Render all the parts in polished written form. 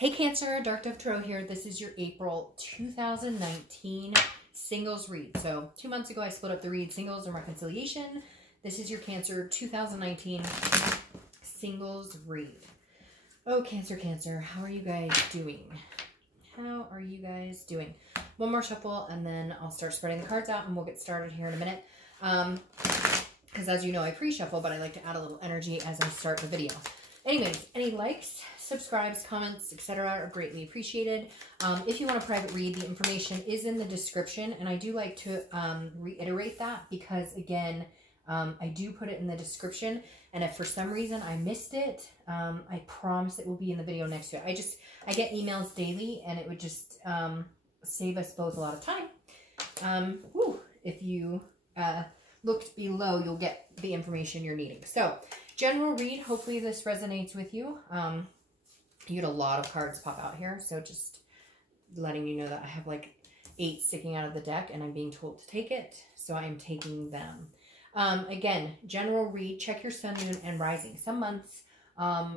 Hey Cancer, Dark Dove Tarot here. This is your April 2019 singles read. So 2 months ago I split up the read, singles and reconciliation. This is your Cancer 2019 singles read. Oh, Cancer, how are you guys doing? How are you guys doing? One more shuffle and then I'll start spreading the cards out and we'll get started here in a minute. Because as you know, I pre-shuffle, but I like to add a little energy as I start the video. Anyways, any likes, subscribes, comments, etc. are greatly appreciated. If you want a private read, the information is in the description, and I do like to reiterate that because, again, I do put it in the description, and if for some reason I missed it, I promise it will be in the video next to it. I get emails daily, and it would just save us both a lot of time. If you looked below, you'll get the information you're needing. So, general read, hopefully this resonates with you. You had a lot of cards pop out here, so just letting you know that I have like 8 sticking out of the deck and I'm being told to take it, so I'm taking them. Again, general read, check your sun, moon, and rising. Some months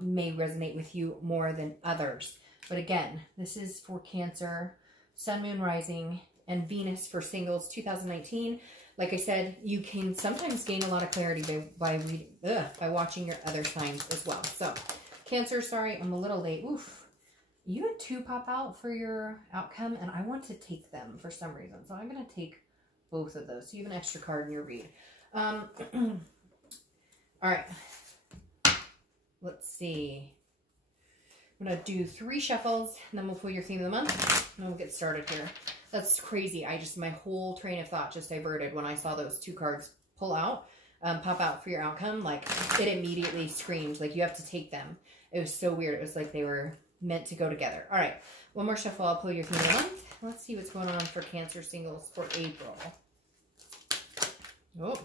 may resonate with you more than others, but again, this is for Cancer, sun, moon, rising, and Venus for singles 2019. Like I said, you can sometimes gain a lot of clarity by watching your other signs as well. So, Cancer, sorry, I'm a little late. Oof. You had 2 pop out for your outcome, and I want to take them for some reason. So I'm going to take both of those. So you have an extra card in your read. All right. Let's see. I'm going to do 3 shuffles, and then we'll pull your theme of the month, and we'll get started here. That's crazy. My whole train of thought just diverted when I saw those 2 cards pull out, pop out for your outcome. Like, it immediately screamed, like, you have to take them. It was so weird. It was like they were meant to go together. All right. One more shuffle. I'll pull your theme of the month. Let's see what's going on for Cancer singles for April. Oh,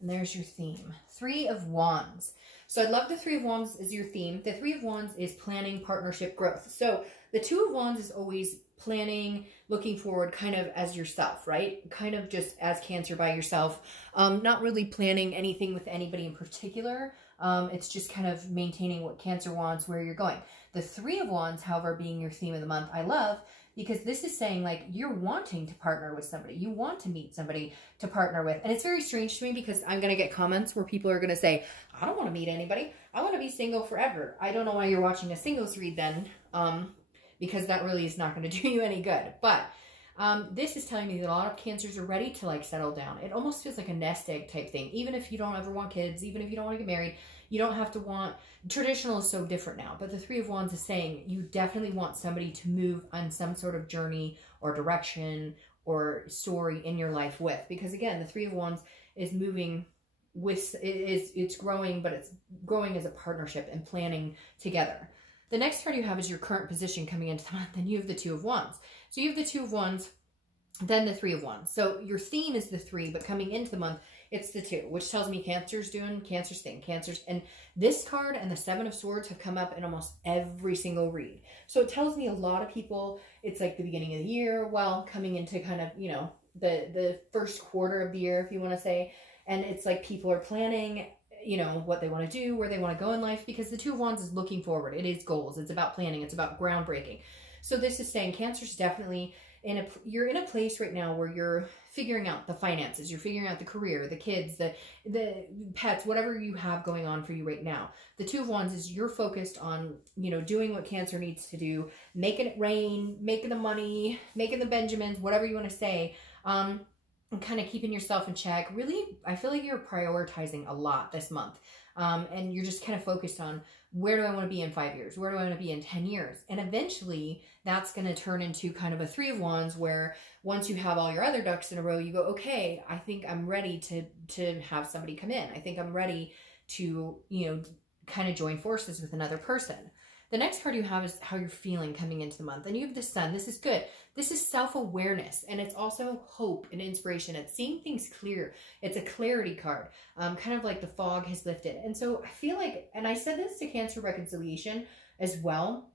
and there's your theme. 3 of Wands. So I love the 3 of Wands as your theme. The 3 of Wands is planning, partnership, growth. So the 2 of Wands is always planning, looking forward kind of as yourself, right? Kind of just as Cancer by yourself. Not really planning anything with anybody in particular. It's just kind of maintaining what Cancer wants, where you're going. The 3 of Wands, however, being your theme of the month, I love, because this is saying, like, you're wanting to partner with somebody. You want to meet somebody to partner with. And it's very strange to me because I'm going to get comments where people are going to say, I don't want to meet anybody. I want to be single forever. I don't know why you're watching a singles read then, because that really is not going to do you any good. But this is telling me that a lot of Cancers are ready to, like, settle down. It almost feels like a nest egg type thing. Even if you don't ever want kids, even if you don't want to get married, you don't have to want, traditional is so different now, but the 3 of Wands is saying you definitely want somebody to move on some sort of journey or direction or story in your life with. Because again, the 3 of Wands is moving with, it's growing, but it's growing as a partnership and planning together. The next card you have is your current position coming into the month, and you have the 2 of Wands. So you have the 2 of Wands, then the 3 of Wands. So your theme is the 3, but coming into the month, it's the 2, which tells me Cancer's doing Cancer's thing. Cancer's, and this card and the 7 of Swords have come up in almost every single read. So it tells me a lot of people, it's like the beginning of the year, well, coming into kind of, you know, the first quarter of the year, if you want to say, and it's like people are planning, you know, what they want to do, where they want to go in life, because the 2 of Wands is looking forward. It is goals. It's about planning. It's about groundbreaking. So this is saying Cancer's definitely you're in a place right now where you're figuring out the finances, you're figuring out the career, the kids, the pets, whatever you have going on for you right now. The 2 of Wands is you're focused on, you know, doing what Cancer needs to do, making it rain, making the money, making the Benjamins, whatever you want to say, and kind of keeping yourself in check. Really, I feel like you're prioritizing a lot this month. And you're just kind of focused on, where do I want to be in 5 years? Where do I want to be in 10 years? And eventually that's going to turn into kind of a 3 of Wands, where once you have all your other ducks in a row, you go, okay, I think I'm ready to have somebody come in. I think I'm ready to, you know, kind of join forces with another person. The next card you have is how you're feeling coming into the month. And you have the Sun. This is good. This is self-awareness. And it's also hope and inspiration. It's seeing things clear. It's a clarity card. Kind of like the fog has lifted. And so I feel like, and I said this to Cancer reconciliation as well,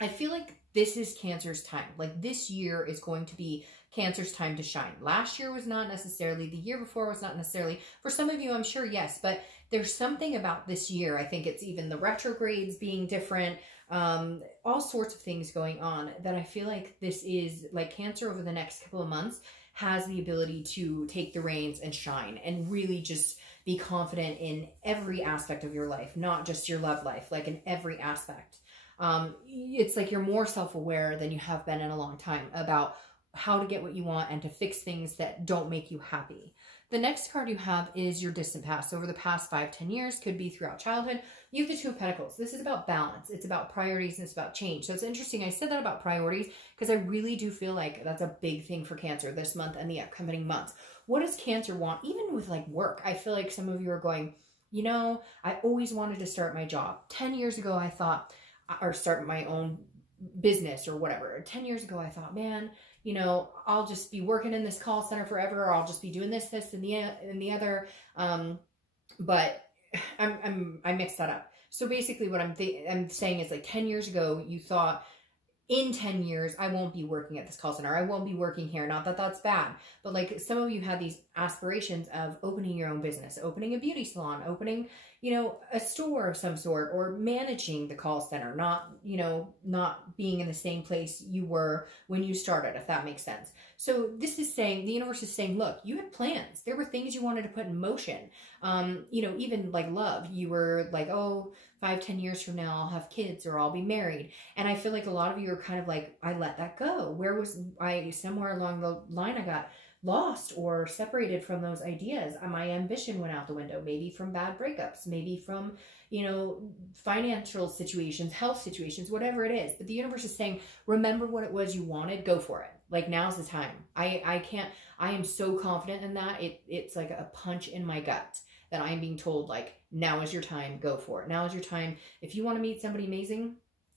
I feel like this is Cancer's time. Like, this year is going to be Cancer's time to shine. Last year was not necessarily, the year before was not necessarily. For some of you, I'm sure, yes, but there's something about this year. I think it's even the retrogrades being different, all sorts of things going on that I feel like this is like Cancer over the next couple of months has the ability to take the reins and shine and really just be confident in every aspect of your life, not just your love life, like in every aspect. It's like you're more self-aware than you have been in a long time about how to get what you want and to fix things that don't make you happy. The next card you have is your distant past. Over the past 5-10 years, could be throughout childhood. You have the Two of Pentacles. This is about balance. It's about priorities and it's about change. So it's interesting. I said that about priorities because I really do feel like that's a big thing for Cancer this month and the upcoming months. What does Cancer want? Even with like work, I feel like some of you are going, you know, I always wanted to start my job. 10 years ago, I thought, or start my own business or whatever. 10 years ago, I thought, man, you know, I'll just be working in this call center forever, or I'll just be doing this, and the other. But I mixed that up. So basically what I'm saying is like 10 years ago, you thought in 10 years, I won't be working at this call center. I won't be working here. Not that that's bad, but like some of you had these aspirations of opening your own business, opening a beauty salon, opening, you know, a store of some sort, or managing the call center, not, you know, not being in the same place you were when you started, if that makes sense. So this is saying, the universe is saying, look, you had plans. There were things you wanted to put in motion. You know, even like love, you were like, oh, 5-10 years from now, I'll have kids or I'll be married. And I feel like a lot of you are kind of like, I let that go. Where was I? Somewhere along the line, I got lost or separated from those ideas. My ambition went out the window, maybe from bad breakups, maybe from, you know, financial situations, health situations, whatever it is. But the universe is saying, remember what it was you wanted, go for it. Like, now's the time. I am so confident in that. It's like a punch in my gut that I'm being told, like, now is your time, go for it. Now is your time. If you want to meet somebody amazing,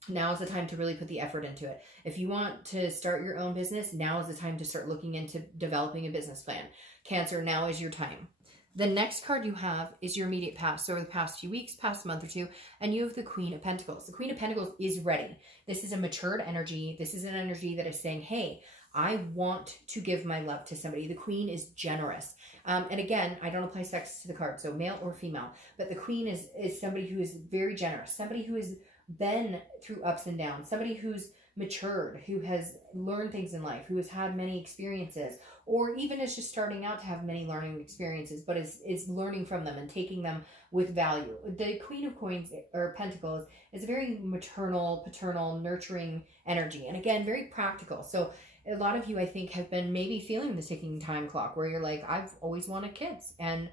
now is the time to really put the effort into it. If you want to start your own business, now is the time to start looking into developing a business plan. Cancer, now is your time. The next card you have is your immediate past. So over the past few weeks, past month or two, and you have the Queen of Pentacles. The Queen of Pentacles is ready. This is a matured energy. This is an energy that is saying, hey, I want to give my love to somebody. The Queen is generous. And again, I don't apply sex to the card, so male or female, but the Queen is somebody who is very generous, somebody who has been through ups and downs, somebody who's matured, who has learned things in life, who has had many experiences, or even is just starting out to have many learning experiences, but is learning from them and taking them with value. The Queen of Coins or Pentacles is a very maternal, paternal, nurturing energy. And again, very practical. So a lot of you, I think, have been maybe feeling the ticking time clock where you're like, I've always wanted kids and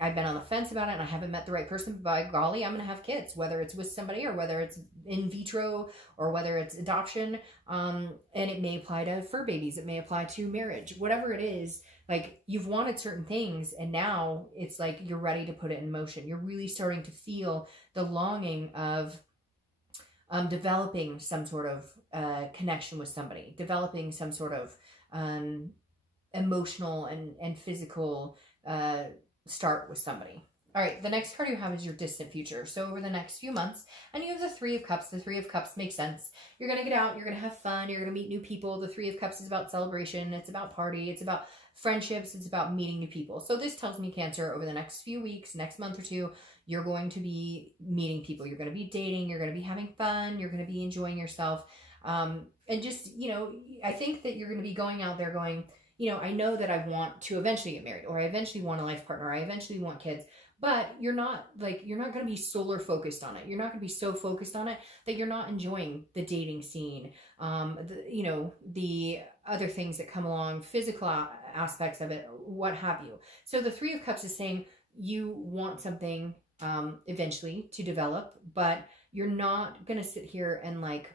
I've been on the fence about it and I haven't met the right person, but by golly, I'm going to have kids, whether it's with somebody or whether it's in vitro or whether it's adoption. And it may apply to fur babies. It may apply to marriage, whatever it is. Like, you've wanted certain things and now it's like you're ready to put it in motion. You're really starting to feel the longing of developing some sort of connection with somebody, developing some sort of emotional and physical start with somebody. All right, the next card you have is your distant future. So over the next few months, and you have the Three of Cups. The Three of Cups makes sense. You're going to get out, you're going to have fun, you're going to meet new people. The Three of Cups is about celebration, it's about party, it's about friendships, it's about meeting new people. So this tells me, Cancer, over the next few weeks, next month or two, you're going to be meeting people. You're going to be dating, you're going to be having fun, you're going to be enjoying yourself. And just, you know, I think that you're going to be going out there going, you know, I know that I want to eventually get married, or I eventually want a life partner, I eventually want kids. But you're not going to be solar focused on it. You're not going to be so focused on it that you're not enjoying the dating scene, you know, the other things that come along, physical aspects of it, what have you. So the Three of Cups is saying you want something eventually to develop, but you're not going to sit here and like,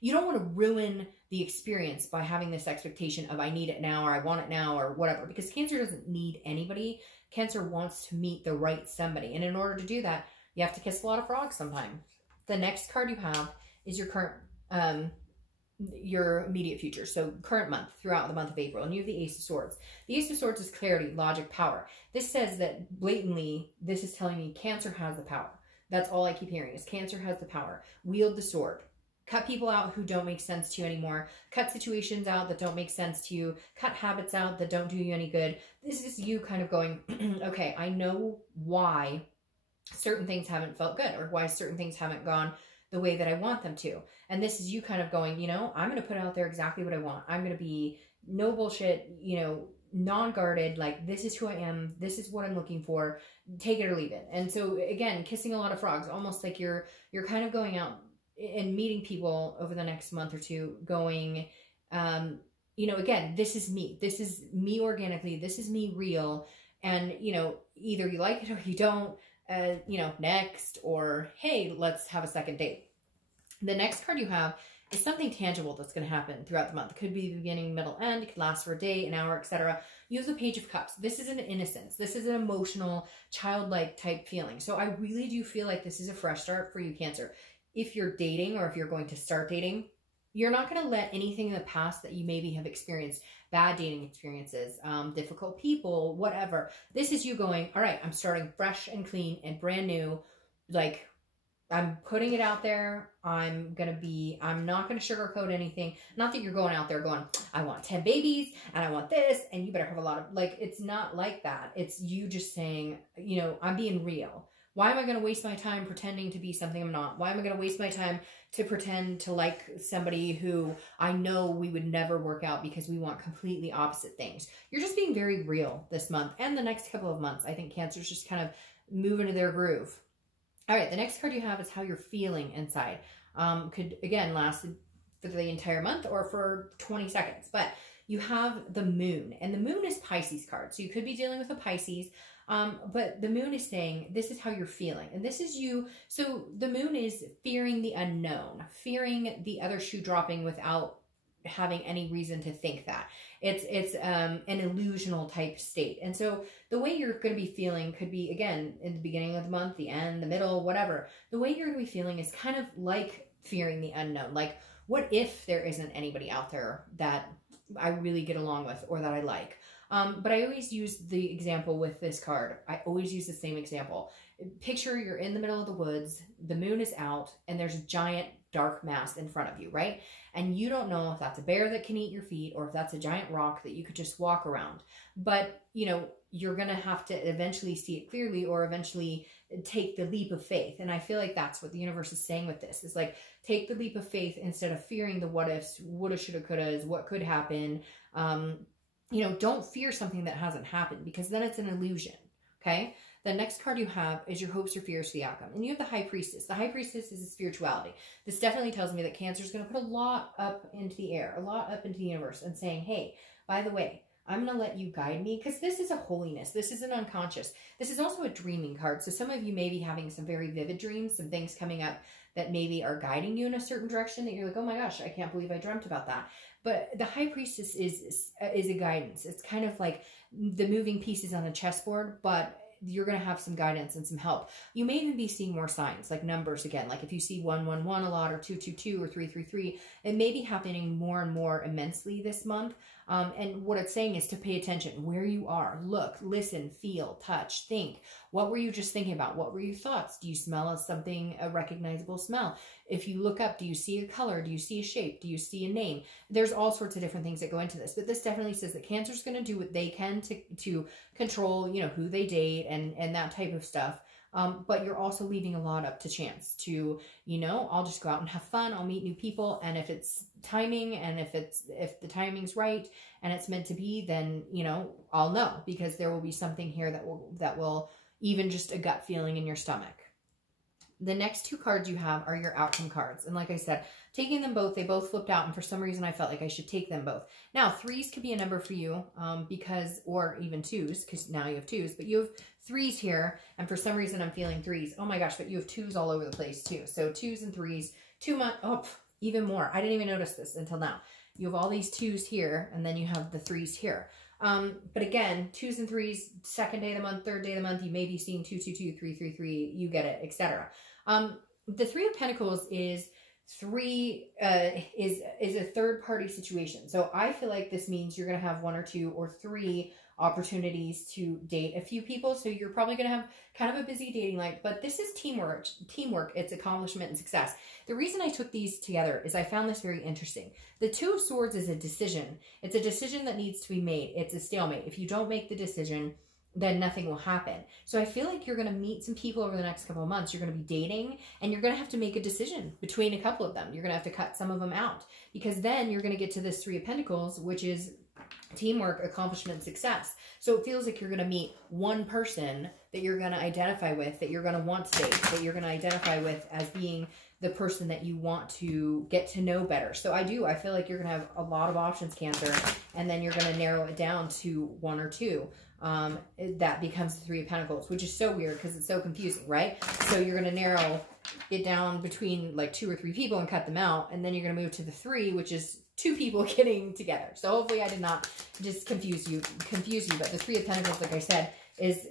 you don't want to ruin the experience by having this expectation of I need it now, or I want it now, or whatever, because Cancer doesn't need anybody. Cancer wants to meet the right somebody. And in order to do that, you have to kiss a lot of frogs sometime. The next card you have is your current, your immediate future. So current month, throughout the month of April. And you have the Ace of Swords. The Ace of Swords is clarity, logic, power. This says that blatantly, this is telling me Cancer has the power. That's all I keep hearing is Cancer has the power. Wield the sword. Cut people out who don't make sense to you anymore. Cut situations out that don't make sense to you. Cut habits out that don't do you any good. This is you kind of going, okay, I know why certain things haven't felt good or why certain things haven't gone the way that I want them to. And this is you kind of going, you know, I'm going to put out there exactly what I want. I'm going to be no bullshit, you know, non-guarded, like this is who I am. This is what I'm looking for. Take it or leave it. And so again, kissing a lot of frogs, almost like you're kind of going out and meeting people over the next month or two going, you know, again, this is me organically, this is me real. And, you know, either you like it or you don't, you know, next, or, hey, let's have a second date. The next card you have is something tangible that's going to happen throughout the month. It could be the beginning, middle, end. It could last for a day, an hour, etc. You have the Page of Cups. This is an innocence. This is an emotional, childlike type feeling. So I really do feel like this is a fresh start for you, Cancer. If you're dating or if you're going to start dating, you're not going to let anything in the past that you maybe have experienced, bad dating experiences, difficult people, whatever. This is you going, all right, I'm starting fresh and clean and brand new. Like, I'm putting it out there. I'm not going to sugarcoat anything. Not that you're going out there going, I want 10 babies and I want this and you better have a lot of, like, it's not like that. It's you just saying, you know, I'm being real. Why am I going to waste my time pretending to be something I'm not? Why am I going to waste my time to pretend to like somebody who I know we would never work out because we want completely opposite things? You're just being very real this month and the next couple of months. I think Cancer's just kind of moving to their groove. All right, the next card you have is how you're feeling inside. Could, again, last for the entire month or for 20 seconds. But you have the Moon, and the Moon is Pisces card. So you could be dealing with a Pisces. But the Moon is saying, this is how you're feeling. And this is you. So the Moon is fearing the unknown, fearing the other shoe dropping without having any reason to think that. It's an illusional type state. And so the way you're going to be feeling could be, again, in the beginning of the month, the end, the middle, whatever. The way you're going to be feeling is kind of like fearing the unknown. Like, what if there isn't anybody out there that I really get along with or that I like? But I always use the example with this card. I always use the same example. Picture you're in the middle of the woods, the moon is out, and there's a giant dark mass in front of you, right? And you don't know if that's a bear that can eat your feet or if that's a giant rock that you could just walk around. But, you know, you're going to have to eventually see it clearly or eventually take the leap of faith. And I feel like that's what the universe is saying with this. It's like, take the leap of faith instead of fearing the what ifs, woulda, shoulda, couldas, what could happen. You know, don't fear something that hasn't happened because then it's an illusion, okay? The next card you have is your hopes or fears for the outcome. And you have the High Priestess. The High Priestess is a spirituality. This definitely tells me that Cancer is going to put a lot up into the air, a lot up into the universe and saying, hey, by the way, I'm going to let you guide me because this is a holiness. This is an unconscious. This is also a dreaming card. So some of you may be having some very vivid dreams, some things coming up that maybe are guiding you in a certain direction that you're like, oh my gosh, I can't believe I dreamt about that. But the High Priestess is a guidance. It's kind of like the moving pieces on a chessboard, but you're going to have some guidance and some help. You may even be seeing more signs, like numbers again. Like if you see 111 a lot or 222 or 333, it may be happening more and more immensely this month. And what it's saying is to pay attention where you are. Look, listen, feel, touch, think. What were you just thinking about? What were your thoughts? Do you smell something, a recognizable smell? If you look up, do you see a color? Do you see a shape? Do you see a name? There's all sorts of different things that go into this. But this definitely says that Cancer's going to do what they can to control, you know, who they date and that type of stuff. But you're also leaving a lot up to chance to, you know, I'll just go out and have fun. I'll meet new people. And if it's timing and if the timing's right and it's meant to be, then, you know, I'll know because there will be something here that will even just a gut feeling in your stomach. The next two cards you have are your outcome cards. And like I said, taking them both, they both flipped out. And for some reason, I felt like I should take them both. Now, 3s could be a number for you because, or even 2s, because now you have 2s. But you have 3s here. And for some reason, I'm feeling 3s. Oh my gosh, but you have 2s all over the place too. So 2s and 3s, 2 months, oh, even more. I didn't even notice this until now. You have all these 2s here, and then you have the 3s here. But again, 2s and 3s, second day of the month, third day of the month, you may be seeing 222, 333, you get it, etc. The 3 of Pentacles is a third party situation. So I feel like this means you're going to have 1 or 2 or 3 opportunities to date a few people. So you're probably going to have kind of a busy dating life, but this is teamwork. It's accomplishment and success. The reason I took these together is I found this very interesting. The Two of Swords is a decision. It's a decision that needs to be made. It's a stalemate. If you don't make the decision, then nothing will happen. So I feel like you're going to meet some people over the next couple of months. You're going to be dating and you're going to have to make a decision between a couple of them. You're going to have to cut some of them out, because then you're going to get to this Three of Pentacles, which is teamwork, accomplishment, success. So it feels like you're going to meet one person that you're going to identify with, that you're going to want to date, that you're going to identify with as being the person that you want to get to know better. So I feel like you're going to have a lot of options, Cancer, and then you're going to narrow it down to one or two. That becomes the Three of Pentacles, which is so weird because it's so confusing, right? So you're going to narrow it down between like 2 or 3 people and cut them out. And then you're going to move to the 3, which is 2 people getting together. So hopefully I did not just confuse you. But the Three of Pentacles, like I said, is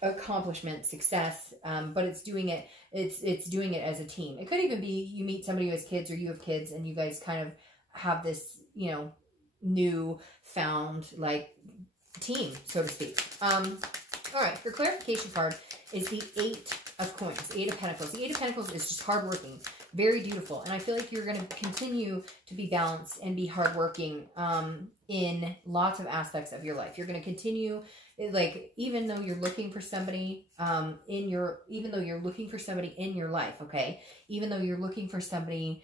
accomplishment, success, but it's doing it as a team. It could even be you meet somebody who has kids, or you have kids, and you guys kind of have this, you know, new found like team, so to speak. All right, your clarification card is the 8 of Coins, 8 of Pentacles. The 8 of Pentacles is just hardworking, very beautiful. And I feel like you're going to continue to be balanced and be hardworking in lots of aspects of your life. You're going to continue, like, even though you're looking for somebody in your life, okay? Even though you're looking for somebody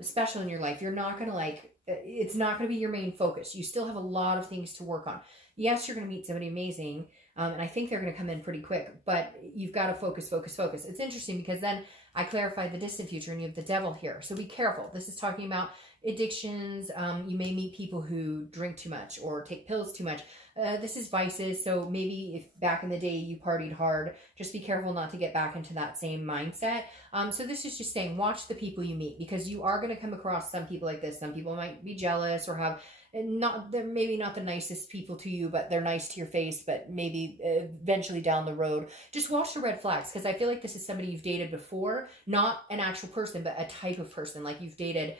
special in your life, you're not going to, like, it's not going to be your main focus. You still have a lot of things to work on. Yes, you're going to meet somebody amazing, and I think they're going to come in pretty quick, but you've got to focus, focus, focus. It's interesting because then I clarified the distant future, and you have the Devil here. So be careful. This is talking about addictions. You may meet people who drink too much or take pills too much. This is vices. So maybe if back in the day you partied hard, just be careful not to get back into that same mindset. So this is just saying, watch the people you meet, because you are going to come across some people like this. Some people might be jealous or have they're maybe not the nicest people to you, but they're nice to your face, but maybe eventually down the road, just watch the red flags. Because I feel like this is somebody you've dated before, not an actual person, but a type of person. Like you've dated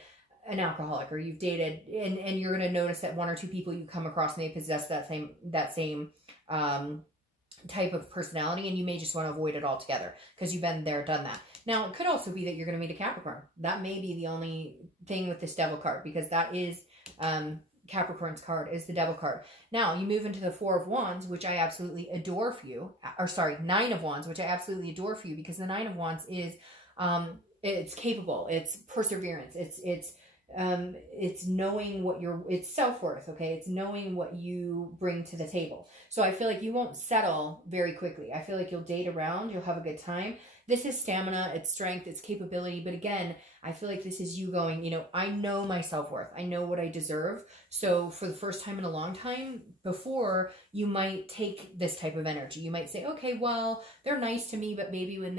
an alcoholic, or you've dated, and you're going to notice that 1 or 2 people you come across may possess that same type of personality, and you may just want to avoid it altogether because you've been there, done that. Now, it could also be that you're going to meet a Capricorn. That may be the only thing with this Devil card, because that is Capricorn's card, is the Devil card. Now, you move into the 4 of Wands, which I absolutely adore for you. Or sorry, 9 of Wands, which I absolutely adore for you, because the 9 of Wands is it's capable, it's perseverance, it's knowing what it's self-worth, okay? It's knowing what you bring to the table. So I feel like you won't settle very quickly. I feel like you'll date around, you'll have a good time. This is stamina, it's strength, it's capability. But again, I feel like this is you going, you know, I know my self-worth. I know what I deserve. So for the first time in a long time, before, you might take this type of energy. You might say, okay, well, they're nice to me, but maybe when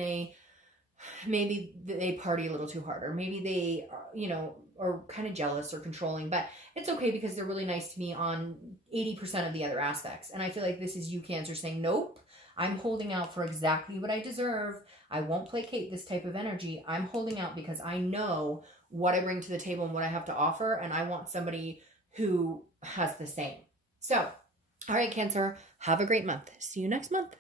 maybe they party a little too hard, or maybe they, you know, are kind of jealous or controlling, but it's okay because they're really nice to me on 80% of the other aspects. And I feel like this is you, Cancer, saying, nope, I'm holding out for exactly what I deserve. I won't placate this type of energy. I'm holding out because I know what I bring to the table and what I have to offer, and I want somebody who has the same. So, all right, Cancer, have a great month. See you next month.